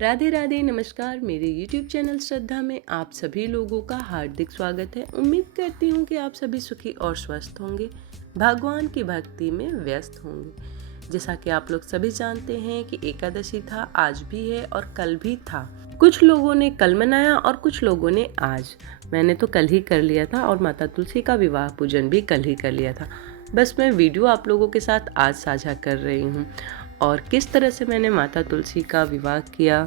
राधे राधे, नमस्कार। मेरे YouTube channel श्रद्धा में आप सभी लोगों का हार्दिक स्वागत है। उम्मीद करती हूँ कि आप सभी सुखी और स्वस्थ होंगे, भगवान की भक्ति में व्यस्त होंगे। जैसा कि आप लोग सभी जानते हैं कि एकादशी था, आज भी है और कल भी था। कुछ लोगों ने कल मनाया और कुछ लोगों ने आज। मैंने तो कल ही कर लिया था और माता तुलसी का विवाह पूजन भी कल ही कर लिया था। बस मैं वीडियो आप लोगों के साथ आज साझा कर रही हूँ और किस तरह से मैंने माता तुलसी का विवाह किया,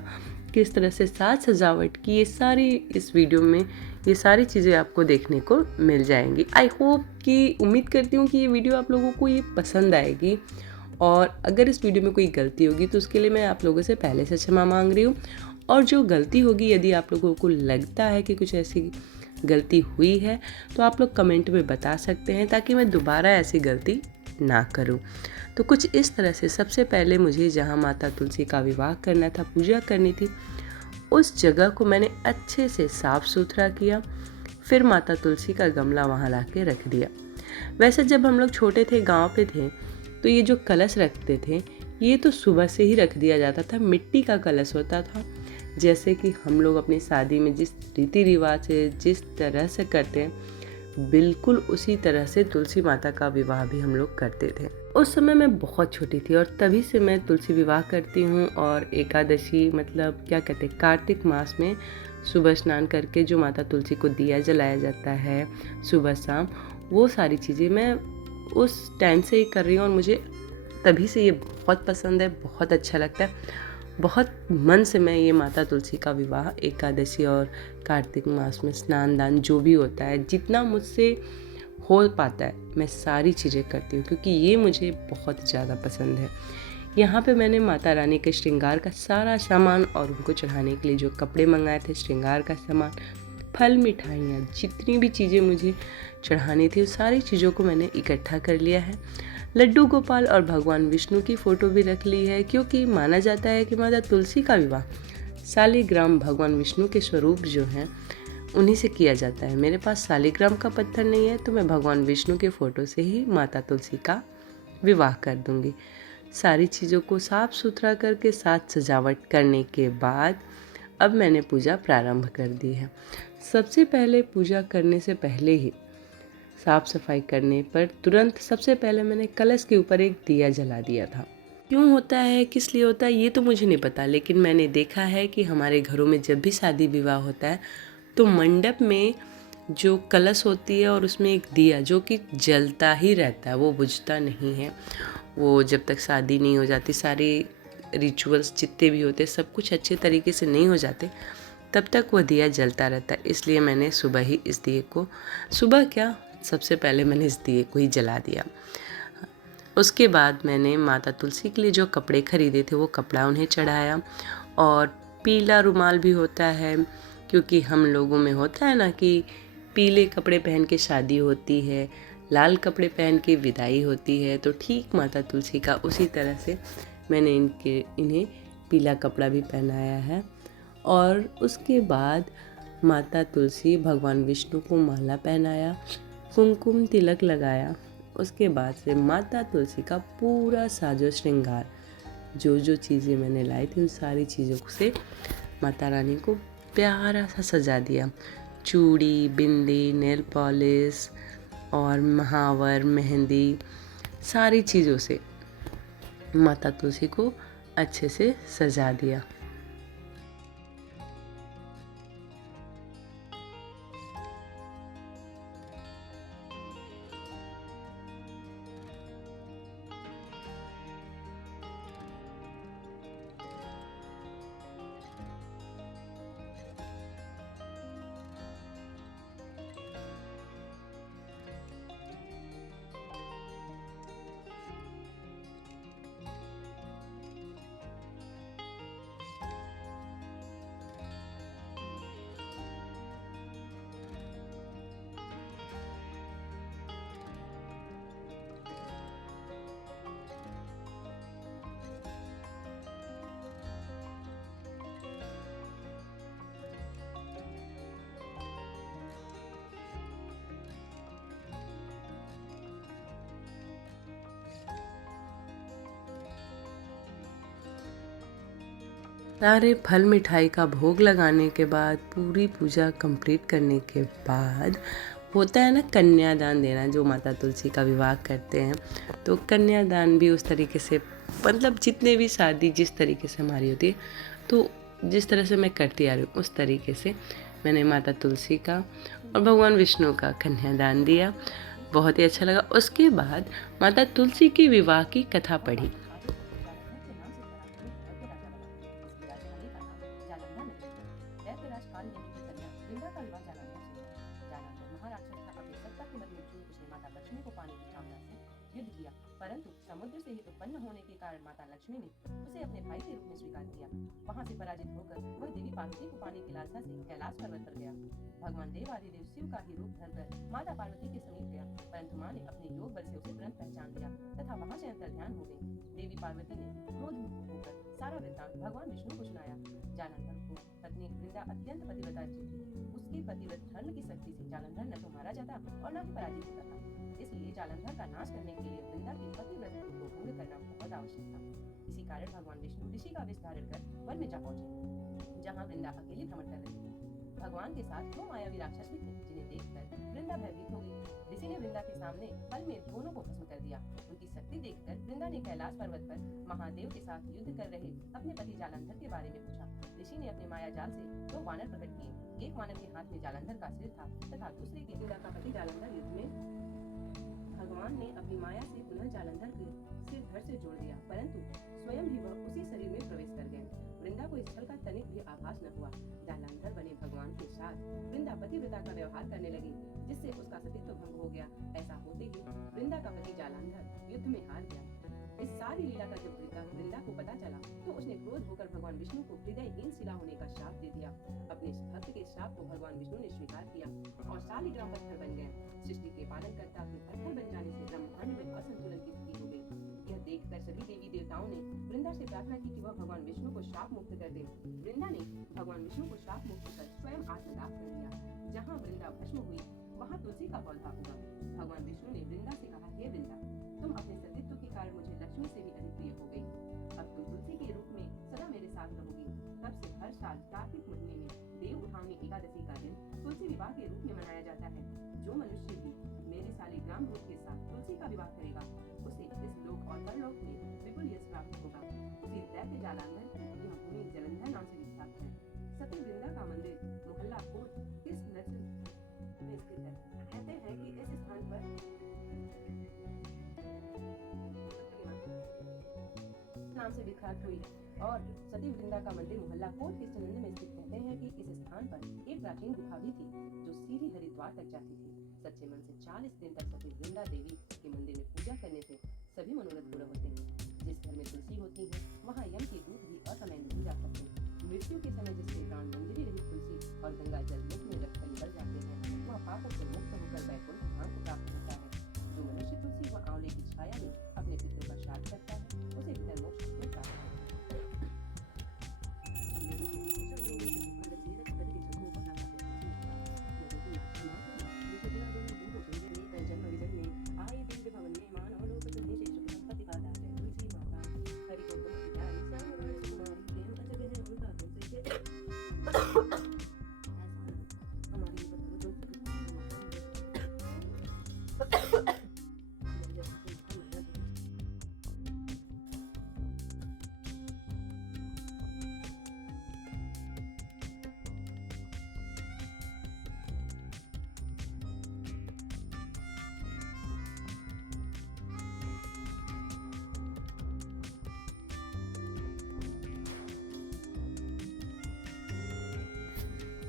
किस तरह से साज सजावट की, ये सारी इस वीडियो में ये सारी चीज़ें आपको देखने को मिल जाएंगी। आई होप कि उम्मीद करती हूँ कि ये वीडियो आप लोगों को ये पसंद आएगी और अगर इस वीडियो में कोई गलती होगी तो उसके लिए मैं आप लोगों से पहले से क्षमा मांग रही हूँ। और जो गलती होगी, यदि आप लोगों को लगता है कि कुछ ऐसी गलती हुई है तो आप लोग कमेंट में बता सकते हैं ताकि मैं दोबारा ऐसी गलती ना करूं। तो कुछ इस तरह से सबसे पहले मुझे जहां माता तुलसी का विवाह करना था, पूजा करनी थी, उस जगह को मैंने अच्छे से साफ सुथरा किया। फिर माता तुलसी का गमला वहां ला के रख दिया। वैसे जब हम लोग छोटे थे, गांव पे थे, तो ये जो कलश रखते थे ये तो सुबह से ही रख दिया जाता था। मिट्टी का कलश होता था, जैसे कि हम लोग अपनी शादी में जिस रीति रिवाज से जिस तरह से करते हैं, बिल्कुल उसी तरह से तुलसी माता का विवाह भी हम लोग करते थे। उस समय मैं बहुत छोटी थी और तभी से मैं तुलसी विवाह करती हूँ। और एकादशी मतलब क्या कहते हैं, कार्तिक मास में सुबह स्नान करके जो माता तुलसी को दिया जलाया जाता है सुबह शाम, वो सारी चीज़ें मैं उस टाइम से ही कर रही हूँ और मुझे तभी से ये बहुत पसंद है, बहुत अच्छा लगता है। बहुत मन से मैं ये माता तुलसी का विवाह एकादशी और कार्तिक मास में स्नान दान जो भी होता है, जितना मुझसे हो पाता है मैं सारी चीज़ें करती हूँ, क्योंकि ये मुझे बहुत ज़्यादा पसंद है। यहाँ पे मैंने माता रानी के श्रृंगार का सारा सामान और उनको चढ़ाने के लिए जो कपड़े मंगाए थे, श्रृंगार का सामान, फल, मिठाइयाँ, जितनी भी चीज़ें मुझे चढ़ानी थी, उस सारी चीज़ों को मैंने इकट्ठा कर लिया है। लड्डू गोपाल और भगवान विष्णु की फ़ोटो भी रख ली है, क्योंकि माना जाता है कि माता तुलसी का विवाह शालिग्राम भगवान विष्णु के स्वरूप जो हैं उन्हीं से किया जाता है। मेरे पास शालिग्राम का पत्थर नहीं है तो मैं भगवान विष्णु के फ़ोटो से ही माता तुलसी का विवाह कर दूंगी। सारी चीज़ों को साफ सुथरा करके साज सजावट करने के बाद अब मैंने पूजा प्रारंभ कर दी है। सबसे पहले पूजा करने से पहले ही साफ सफाई करने पर तुरंत सबसे पहले मैंने कलश के ऊपर एक दिया जला दिया था। क्यों होता है, किस लिए होता है, ये तो मुझे नहीं पता, लेकिन मैंने देखा है कि हमारे घरों में जब भी शादी विवाह होता है तो मंडप में जो कलश होती है और उसमें एक दिया जो कि जलता ही रहता है, वो बुझता नहीं है। वो जब तक शादी नहीं हो जाती, सारे रिचुअल्स जितने भी होते सब कुछ अच्छे तरीके से नहीं हो जाते, तब तक वो दिया जलता रहता है। इसलिए मैंने सुबह ही इस दिए को, सुबह क्या, सबसे पहले मैंने इस दिए को ही जला दिया। उसके बाद मैंने माता तुलसी के लिए जो कपड़े खरीदे थे वो कपड़ा उन्हें चढ़ाया। और पीला रुमाल भी होता है, क्योंकि हम लोगों में होता है ना कि पीले कपड़े पहन के शादी होती है, लाल कपड़े पहन के विदाई होती है। तो ठीक माता तुलसी का उसी तरह से मैंने इन्हें पीला कपड़ा भी पहनाया है। और उसके बाद माता तुलसी भगवान विष्णु को माला पहनाया, कुमकुम तिलक लगाया। उसके बाद से माता तुलसी का पूरा साजो श्रृंगार, जो जो चीज़ें मैंने लाई थी उन सारी चीज़ों से माता रानी को प्यारा सा सजा दिया। चूड़ी, बिंदी, नेल पॉलिश और महावर, मेहंदी, सारी चीज़ों से माता तुलसी को अच्छे से सजा दिया। सारे फल मिठाई का भोग लगाने के बाद, पूरी पूजा कंप्लीट करने के बाद होता है ना कन्यादान देना, जो माता तुलसी का विवाह करते हैं। तो कन्यादान भी उस तरीके से, मतलब जितने भी शादी जिस तरीके से हमारी होती है, तो जिस तरह से मैं करती आ रही हूँ उस तरीके से मैंने माता तुलसी का और भगवान विष्णु का कन्यादान दिया। बहुत ही अच्छा लगा। उसके बाद माता तुलसी की विवाह की कथा पढ़ी। परंतु समुद्र से ही उत्पन्न होने के कारण माता लक्ष्मी ने उसे अपने भाई के रूप में स्वीकार किया। वहां से पराजित होकर वह देवी पार्वती को पाने की लालसा से कैलाश पर्वत पर गया। भगवान देव आदिदेव शिव का ही रूप धरकर माता पार्वती के समीप गया, परंतु माँ ने अपने योग बल से उसे तुरंत पहचान लिया तथा वहां से अंतर्ध्यान हो गई। देवी पार्वती ने क्रोधमुक्त होकर सारा वृत्तांत भगवान विष्णु को सुनाया। जालंधर को पत्नी वृंदा अत्यंत पतिव्रता थी। उसके पतिव्रत धर्म की शक्ति से जालंधर न तो मारा जाता और न ही पराजित होता था। इसलिए जालंधर का नाश करने के लिए वृंदा के पतिव्रत को भंग करना बहुत आवश्यक था। इसी कारण भगवान विष्णु ऋषि का वेश धारण कर वन में जा पहुंचे, जहां वृंदा अकेली भ्रमण कर रही थी। भगवान के साथ दो मायावी राक्षस भी थे, जिन्हें देखकर वृंदा भयभीत हो गई। ऋषि ने वृंदा के सामने पल में दोनों को भस्म कर दिया। उनकी शक्ति देखकर वृंदा ने कैलाश पर्वत पर महादेव के साथ युद्ध कर रहे अपने पति जालंधर के बारे में पूछा। ऋषि ने अपने माया जाल से दो वानर प्रकट किए। एक वानर के हाथ में जालंधर का सिर था तथा दूसरे के वृंदा का पति जालंधर युद्ध में। भगवान ने अपनी माया से पुनः जालंधर के सिर धड़ से जोड़ दिया, परंतु स्वयं ही वह उसी शरीर में प्रवेश कर गए। वृंदा को इस छल का तनिक भी आभास न हुआ। जालंधर बने भगवान के साथ वृंदा पतिव्रता का व्यवहार करने लगी, जिससे उसका सतीत्व भंग हो गया। ऐसा होते ही वृंदा का पति जालंधर युद्ध में हार गया। इस सारी लीला का जब वृंदा को पता चला तो उसने क्रोध होकर भगवान विष्णु को हृदयहीन शिला होने का श्राप दे दिया। अपने भक्त के श्राप को भगवान विष्णु ने स्वीकार किया और शालिग्राम पत्थर बन गए। सृष्टि के पालनकर्ता के पत्थर बन जाने से ब्रह्मांड में असंतुलन की स्थिति हो गई। यह देखकर सभी देवी देवताओं ने वृंदा से प्रार्थना की कि वह भगवान विष्णु को श्राप मुक्त कर दे। वृंदा ने भगवान विष्णु को श्राप मुक्त कर स्वयं आत्मदाह कर लिया। जहाँ वृंदा भस्म हुई वहाँ तुलसी का पौधा उगा। भगवान विष्णु ने वृंदा से कहा, हे वृंदा, तुम अपने सतीत्व के कारण मुझे लक्ष्मी से भी अधिक प्रिय हो गई। अब तुम तुलसी के रूप में सदा मेरे साथ रहोगी। तब से हर साल कार्तिक महीने में देव उठानी एकादशी का दिन तुलसी विवाह के रूप में मनाया जाता है। जो मनुष्य भी मेरे शालिग्राम रूप के साथ तुलसी का विवाह करेगा, उसे इस लोक और परलोक में विपुल यश प्राप्त होगा। उसी दैत्य जालंधर की यह भूमि जलंधर नाम से विख्यात है। सती वृंदा का मंदिर मोहल्ला कोट किस नस्ल में स्थित है? कहते हैं कि इस स्थान पर नाम से विख्यात हुई और सती वृंदा का मंदिर मोहल्ला कोट के संबंध में स्थित। कहते हैं कि इस स्थान पर एक प्राचीन गुफा भी थी जो सीधी हरिद्वार तक जाती थी। सच्चे मन से 40 दिन तक सती वृंदा देवी के मंदिर में पूजा करने से सभी मनोरथ पूरा होते हैं। जिस घर में तुलसी होती है वहाँ यम के दूत भी असमय नहीं जा सकते। मृत्यु के समय जिसके प्राण मंजरी रहित तुलसी और गंगा जल मुख में रखकर निकल जाते हैं, वह पापों से मुक्त होकर वैकुंठ धाम को प्राप्त होता है। जो मनुष्य तुलसी व आंवले की छाया में अपने पितरों का श्राद्ध करता है, उसे पितर मोक्ष में प्राप्त होता है।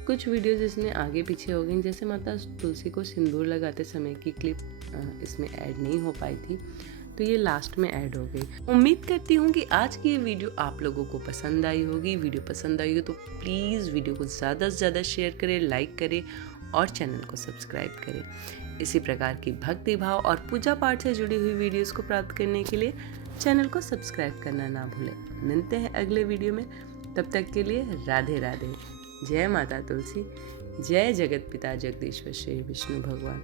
कुछ वीडियोज़ इसमें आगे पीछे हो गई, जैसे माता तुलसी को सिंदूर लगाते समय की क्लिप इसमें ऐड नहीं हो पाई थी, तो ये लास्ट में ऐड हो गई। उम्मीद करती हूँ कि आज की ये वीडियो आप लोगों को पसंद आई होगी। वीडियो पसंद आई हो तो प्लीज़ वीडियो को ज़्यादा से ज़्यादा शेयर करें, लाइक करें और चैनल को सब्सक्राइब करें। इसी प्रकार की भक्ति भाव और पूजा पाठ से जुड़ी हुई वीडियोस को प्राप्त करने के लिए चैनल को सब्सक्राइब करना ना भूलें। मिलते हैं अगले वीडियो में, तब तक के लिए राधे राधे। जय माता तुलसी, जय जगत पिता जगदीश्वर श्री विष्णु भगवान।